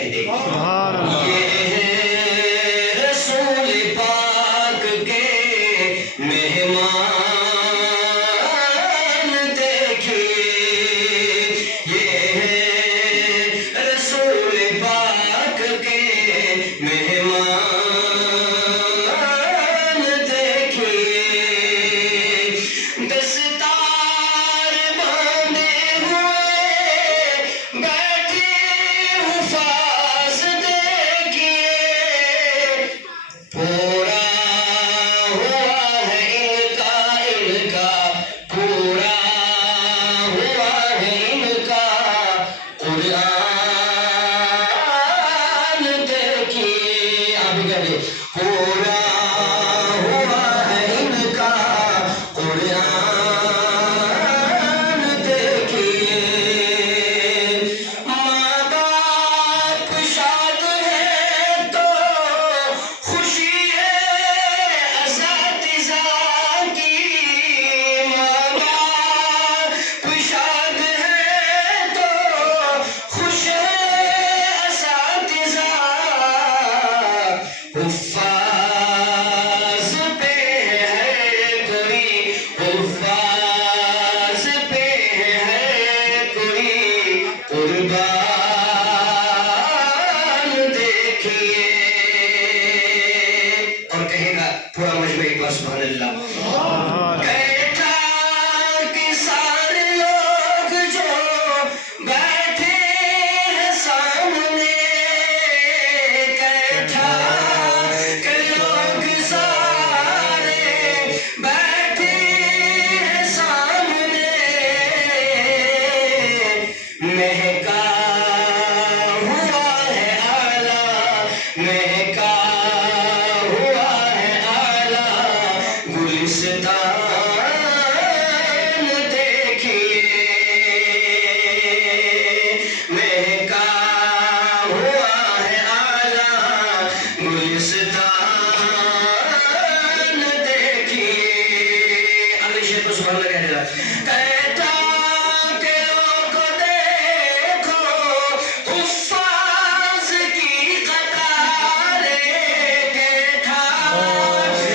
کہہ دے. سبحان اللہ. یہ ہے رسول پاک کے مہمان دیکھیے. یہ ہے رسول پاک کے مہمان دیکھیے. دستار باندھے ہوئے بیٹھے حفاظ دیکھیے. پورا ہوا ہے ان کا پورا ہوا ہے ان کا قرآن دیکھیے. آپ بھی کہتے پورا ہوا ہے ان کا قرآن دیکھیے. ماں باپ شاد ہے تو خوشی ہے اساتذہ کی. ماں باپ شاد ہے تو خوش ہے اساتذہ. حفاظ پہ ہے کوئی حفاظ پہ ہے کوئی قربان دیکھیے. اور کہے گا پورا مجمع پر سبحان اللہ. کہتا کہ سارے لوگ جو بیٹھے ہیں سامنے. کہتا کہ لوگ سارے بیٹھے ہیں سامنے. مہکا ہوا ہے اعلیٰ مہکا ہوا ہے اعلیٰ گلستان دیکھیے. مہکا ہوا ہے اعلیٰ گلستان دیکھیے. اگلے شعر کو سبحان اللہ کہنے لگا. کہتا کہ لوگوں دیکھو حفاظ کی قطاریں. کہتا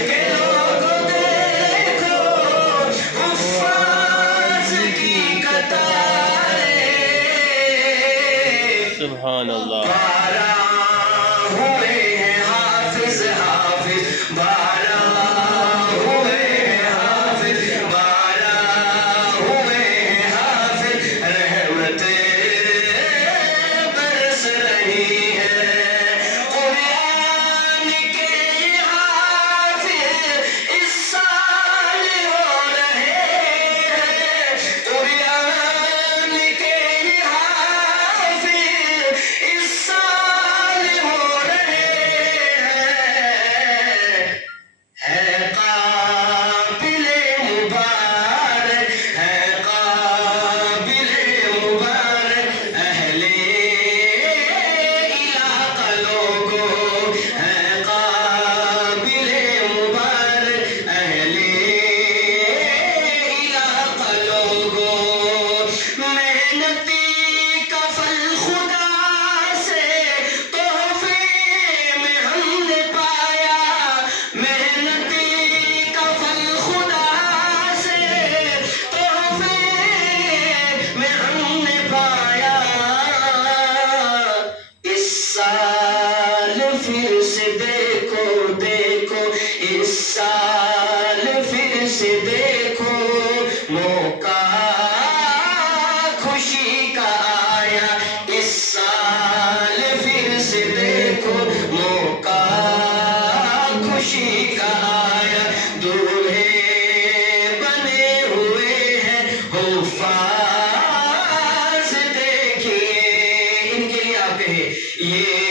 کہ لوگوں دیکھو حفاظ کی قطاریں. سبحان اللہ. بارہ ہوئے ہیں حافظ حافظ. بارہ ہوئے ہیں حافظ. بارہ ہوئے ہیں حافظ. رحمتیں برس رہی ہے. قرآن کے حافظ اس سال ہو رہے ہیں. قرآن کے حافظ اس سال ہو رہے ہیں. ہے قابل مبارک ہے قابل مبارک اہل علاقہ لوگوں. ہے قابل مبارک اہل علاقہ لوگوں. محنتی کا پھل خدا سے تحفے میں ہم نے پایا. محنتی کا پھل خدا سے تحفے میں ہم نے پایا. اس سال پھر سے دیکھو دیکھو اس سال پھر سے دیکھو موقع خوشی کا آیا. اس سال پھر سے دیکھو موقع خوشی کا آیا. دولہے بنے ہوئے ہیں حفاظ دیکھیے. ان کے لیے آپ کہے یہ